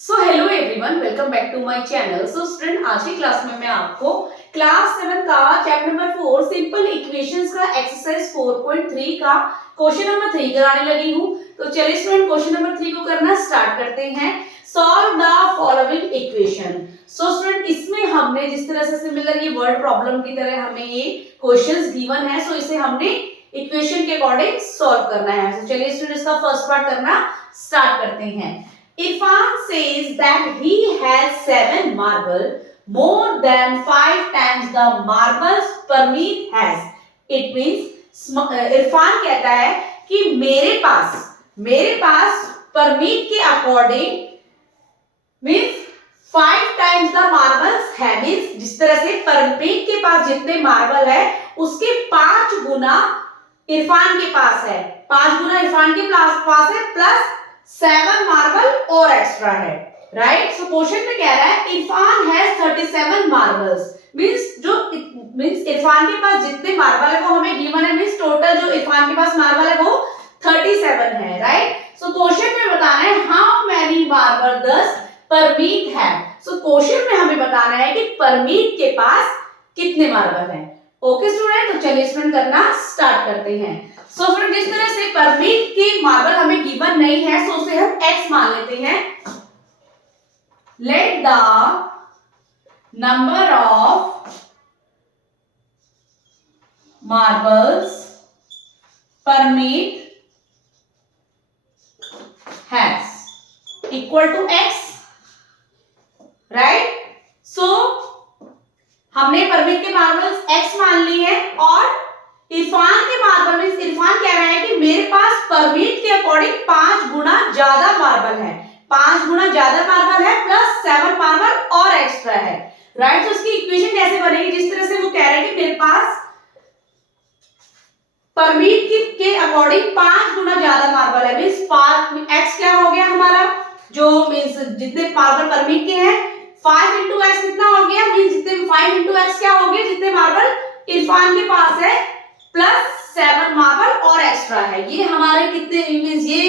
So hello everyone, welcome back to my channel. So student, आज की class में मैं आपको क्लास 7 का चैप्टर नंबर 4 सिंपल इक्वेशंस का एक्सरसाइज 4.3 का क्वेश्चन नंबर 3 कराने लगी हूँ। तो चलिए स्टूडेंट, क्वेश्चन नंबर 3 को करना स्टार्ट करते हैं। Solve the following equation. So student, इसमें हमने जिस तरह से सिमिलर ये वर्ड प्रॉब्लम की तरह हमें ये क्वेश्चंस गिवन है, सो इसे हमने इक्वेशन के अकॉर्डिंग सॉल्व करना है। तो चलिए स्टूडेंट, इसका फर्स्ट पार्ट करना स्टार्ट करते हैं। Irfan says that he has 7 marble, more than 5 times the marbles Parmeet has. It means Irfan कहता है कि मेरे पास परमीत के according means 5 times the marbles है। मीन्स जिस तरह से परमीत के पास जितने मार्बल है उसके 5 गुना इरफान के पास है, 5 गुना इरफान के पास है, प्लस 7 मार्बल और एक्स्ट्रा है। राइट। सो क्वेश्चन में कह रहा है Irfan has 37 marbles. Means Irfan के पास जितने मार्बल है वो हमें गिवन है। मींस टोटल जो इरफान के पास मार्बल है वो 37 है। राइट। सो क्वेश्चन में बताना है how many marble does Parmeet है। सो क्वेश्चन में हमें बताना है कि परमीत के पास कितने मार्बल है। ओके स्टूडेंट, तो चलिए स्टूडेंट करना स्टार्ट करते हैं। सो फ्रेंड, जिस तरह से परमीत की मार्बल हमें गिवन नहीं है, सो उसे हम x मान लेते हैं। Let the number of marbles Parmeet has equal to x। Right. So हमने परमीत के मार्बल्स x मान ली है और इरफान के मार्बल में इरफान कह रहा है कि मेरे पास परमीत के अकॉर्डिंग 5 गुना ज्यादा मार्बल है, 5 गुना ज्यादा मार्बल है, प्लस 7 मार्बल और एक्स्ट्रा है। राइट। तो उसकी इक्वेशन कैसे बनेगी? जिस तरह से वो कह रहा है कि मेरे पास परमीत के अकॉर्डिंग 5 गुना ज्यादा मार्बल है। मींस 5 x क्या हो गया हमारा, जो मींस जितने मार्बल परमीत के हैं 5 इंटू एक्स कितना हो गया, मींस जितने 5 इंटू एक्स क्या हो गया, जितने मार्बल इरफान के पास है प्लस 7 मार्बल और एक्स्ट्रा है। ये हमारे कितने मींस ये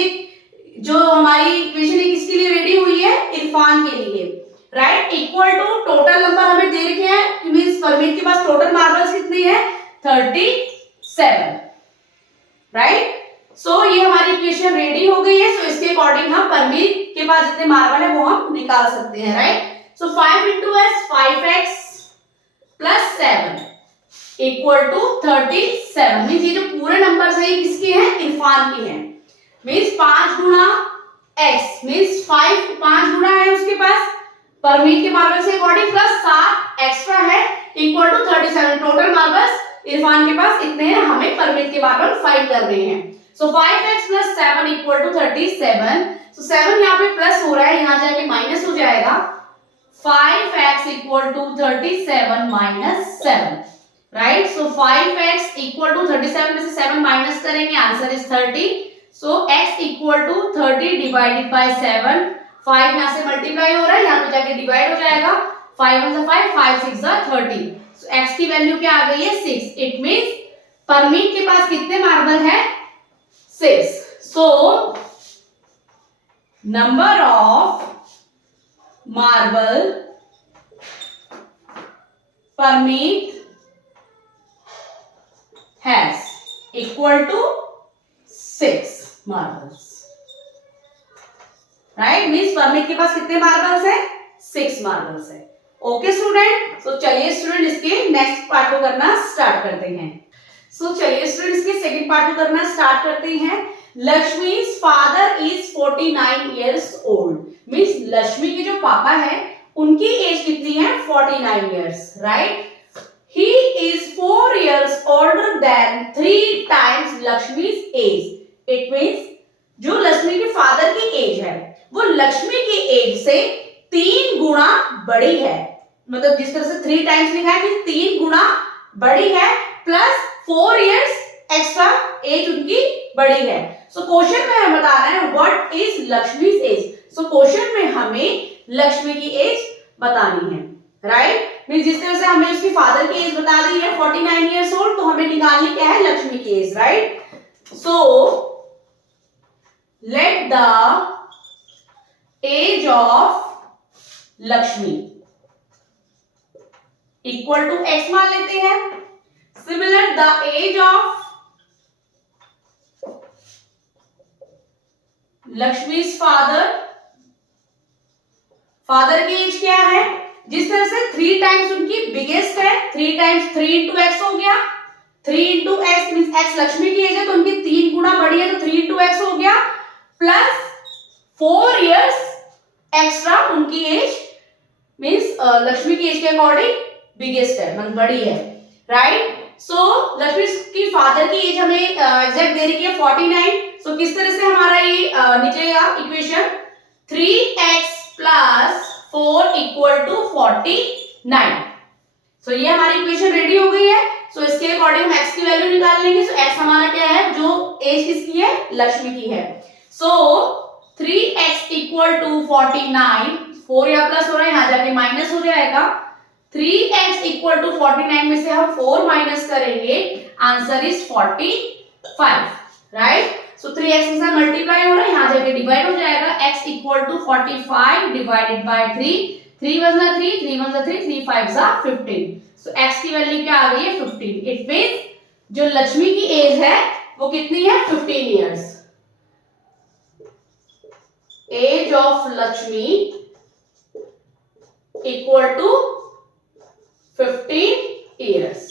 जो हमारी इक्वेशन है किसके लिए रेडी हुई है? इरफान के लिए। Right. Equal to total number हमें दे रखे हैं, मींस परमीत के पास टोटल मार्बल्स कितनी है? 37। राइट। सो ये हमारी इक्वेशन रेडी हो गई है। सो इसके अकॉर्डिंग हम परमीत के पास जितने मार्बल है वो हम निकाल सकते हैं। Right. So 5 into X 5x plus 7 equal to 37। Means ये जो पूरे नंबर है किसके हैं? इरफान के हैं। मींस 5 गुना x मींस 5 गुना है उसके पास परमीत के मार्बल से अकॉर्डिंग, प्लस 7 एक्स्ट्रा है equal to 37। Total marbles Irfan के पास इतने हैं, हमें परमीत के मार्बल फाइंड करने हैं। सो 5x प्लस 7 इक्वल टू 37। सो 7 यहाँ पे प्लस हो रहा है, यहाँ जाके माइनस हो जाएगा। 5x equal to 37 minus 7। Right. So 5x equal to 37 में से 7 माइनस करेंगे, answer is 30। So x equal to 30 divided by 7। 5 यहाँ से मल्टीप्लाई हो रहा है, यहाँ पे जाके डिवाइड हो जाएगा। 5 1 5 5 6 30। सो x की वैल्यू क्या आ गई है? 6। इट मींस परमीत के पास कितने मार्बल है? 6। So number of marble Parmeet has equal to 6 marbles. Right? Means Parmeet के पास कितने मार्बल्स है? 6 मार्बल्स है। Okay student. सो चलिए स्टूडेंट इसके नेक्स्ट पार्ट को करना स्टार्ट करते हैं। सो चलिए स्टूडेंट इसके सेकंड पार्ट को करना स्टार्ट करते हैं। Lakshmi's father is 49 years old. Means Lakshmi के जो पापा है उनकी एज कितनी है? 49 years. Right. He is 4 years older than 3 times Lakshmi's age. It means जो लक्ष्मी के फादर की एज है वो लक्ष्मी की एज से 3 गुना बड़ी है। मतलब जिस तरह से 3 टाइम्स लिखा है कि 3 गुना बड़ी है, प्लस 4 years एक्स्ट्रा एज उनकी बड़ी है। सो क्वेश्चन में हमें बताना है what is Lakshmi's age. So question में हमें लक्ष्मी की एज बतानी है। राइट। मींस जिस तरह से हमने उसके फादर की एज बता दी है 49 इयर्स ओल्ड, तो हमें निकालनी क्या है? लक्ष्मी की age. Right. So let the age of Lakshmi equal to X मान लेते हैं। Similar the age of Lakshmi's father की एज क्या है, जिस तरह से 3 टाइम्स उनकी बिगेस्ट है, 3 टाइम्स 3 इंटू एक्स हो गया, 3 into x mean x Lakshmi की एज है तो उनकी 3 गुना बड़ी है तो 3 इंटू एक्स हो गया, प्लस 4 इयर्स एक्स्ट्रा उनकी एज मीन्स लक्ष्मी की एज के अकॉर्डिंग बिगेस्ट है मतलब बड़ी है, राइट। सो लक्ष्मी की फादर की एज हमें एग्जैक्ट दे रही है 49। सो किस तरह से हमारा ये निकलेगा equation, 3x plus 4 equal to 49। So ये हमारी इक्वेशन रेडी हो गई है। सो इसके अकॉर्डिंग हम x की वैल्यू निकाल लेंगे। सो x हमारा क्या है, जो एज किसकी है, लक्ष्मी की है। सो 3x इक्वल टू 49, 4 यहाँ प्लस हो रहा है यहाँ जाके माइनस हो जाएगा, 3x इक्वल टू 49 में से हम 4 माइनस करेंगे, answer is 45, right. So 3x के साथ मल्टीप्लाई हो रहा है यहाँ जाके डिवाइड हो जाएगा, x equal to 45 divided by 3, 3 one जा 3, 3 वन जा 3, 3 5 जा 15। सो x की वैल्यू क्या आ गई है 15। इट मींस जो लक्ष्मी की एज है वो कितनी है 15 years. Age of Lakshmi equal to 15 years.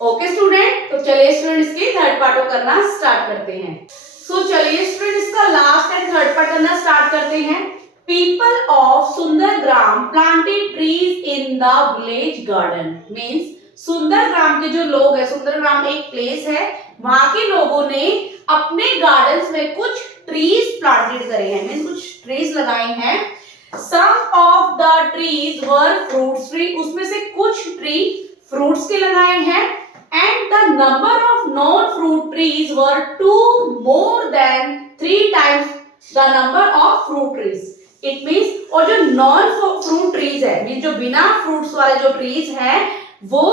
Okay student, तो चलिए स्टूडेंट इसकी थर्ड पार्ट को करना स्टार्ट करते हैं। सो चलिए स्टूडेंट इसका लास्ट एंड थर्ड पार्ट करना स्टार्ट करते हैं। People of Sundargram planted trees in the village garden. Means Sundargram के जो लोग हैं, सुंदरग्राम एक प्लेस है, वहां के लोगों ने अपने गार्डन्स में कुछ ट्रीज प्लांटेड करे हैं, मींस कुछ ट्रीज लगाए हैं। Some of the trees were fruits tree, उसमें से कुछ ट्री फ्रूट्स के लगाए हैं, and the number of non-fruit trees were 2 more than 3 times the number of fruit trees. It means और जो नॉन फ्रूट ट्रीज है, मींस जो बिना फ्रूट्स वाले जो ट्रीज हैं वो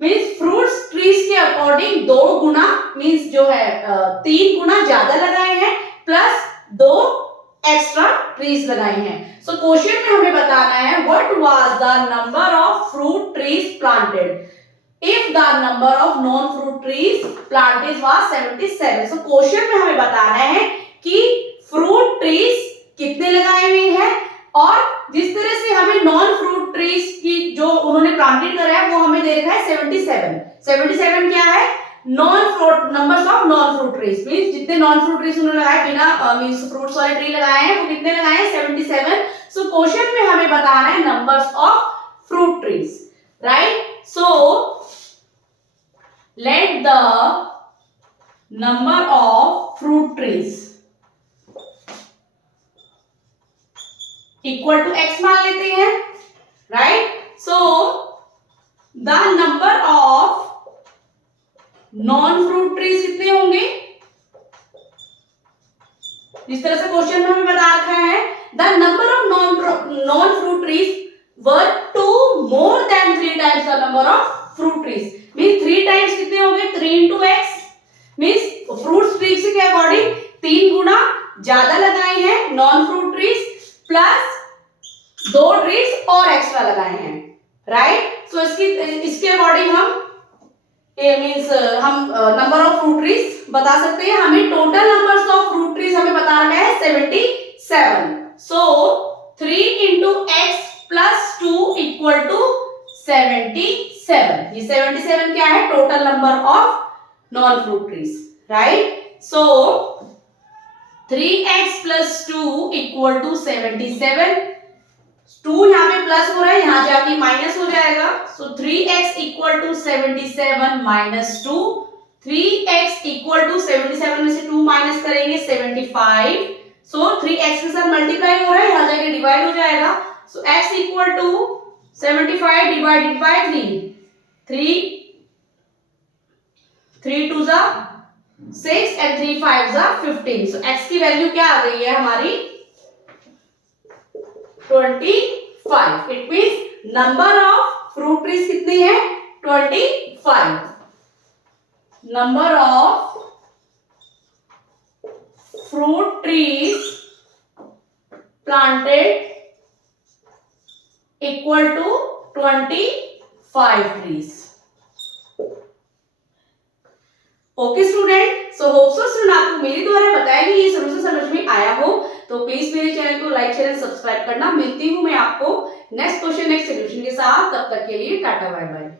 मींस फ्रूट्स ट्रीज के अकॉर्डिंग 2 गुना मींस जो है 3 गुना ज्यादा लगाए हैं, प्लस 2 एक्स्ट्रा ट्रीज लगाए हैं। सो क्वेश्चन में हमें बताना है what was the number of fruit trees planted if the number of non fruit trees planted was 77। So question में हमें बताना है कि फ्रूट ट्रीज कितने लगाए हुए हैं, और जिस तरह से हमें नॉन फ्रूट ट्रीज की जो उन्होंने प्लांटेड करा है वो हमें दे रखा है 77। 77 क्या है, non fruit numbers of non fruit trees, means जितने नॉन फ्रूट ट्रीज उन्होंने लगाए बिना मींस फ्रूट्स वाले ट्री लगाए हैं वो कितने लगाए हैं 77। सो क्वेश्चन में हमें बताना है numbers of fruit trees, right. So let the number of fruit trees equal to X मान लेते हैं, right. So the number of non fruit trees कितने होंगे, जिस तरह से क्वेश्चन में हमें बता रखा है the number of non fruit trees were 2 more than 3 times the number of fruit trees. Means 3 times कितने हो गए 3 into x, means fruit trees के अकॉर्डिंग 3 गुना ज्यादा लगाए हैं non fruit trees, plus 2 trees और एक्स्ट्रा लगाए हैं, राइट। सो इसके अकॉर्डिंग हम मींस हम नंबर ऑफ फ्रूट ट्रीज बता सकते हैं। हमें total numbers of fruit trees हमें बता रखा है 77। So 3 into X plus 2 equal to 77। ये 77 क्या है, total number of non fruit trees, right. So 3x plus 2 equal to 77। 2 यहाँ पे प्लस हो रहा है यहाँ जाके माइनस हो जाएगा। So 3x equal to 77 minus 2, 3x equal to 77 में से 2 माइनस करेंगे 75। सो 3x के साथ मल्टीप्लाई हो रहा है यहाँ जाके डिवाइड हो जाएगा। So x equal to 75 divided by 3 2 जा 6 and 3 5 जा 15। सो x की वैल्यू क्या आ गई है हमारी 25। It means number of fruit trees कितनी है 25। Number of fruit trees planted equal to 25 trees. Okay student, so hope so student आपको मेरे द्वारा बताया गया ये सॉल्यूशन समझ में आया हो तो प्लीज मेरे चैनल को लाइक शेयर सब्सक्राइब करना। मिलती हूँ मैं आपको नेक्स्ट क्वेश्चन नेक्स्ट सॉल्यूशन के साथ, तब तक के लिए टाटा बाय बाय।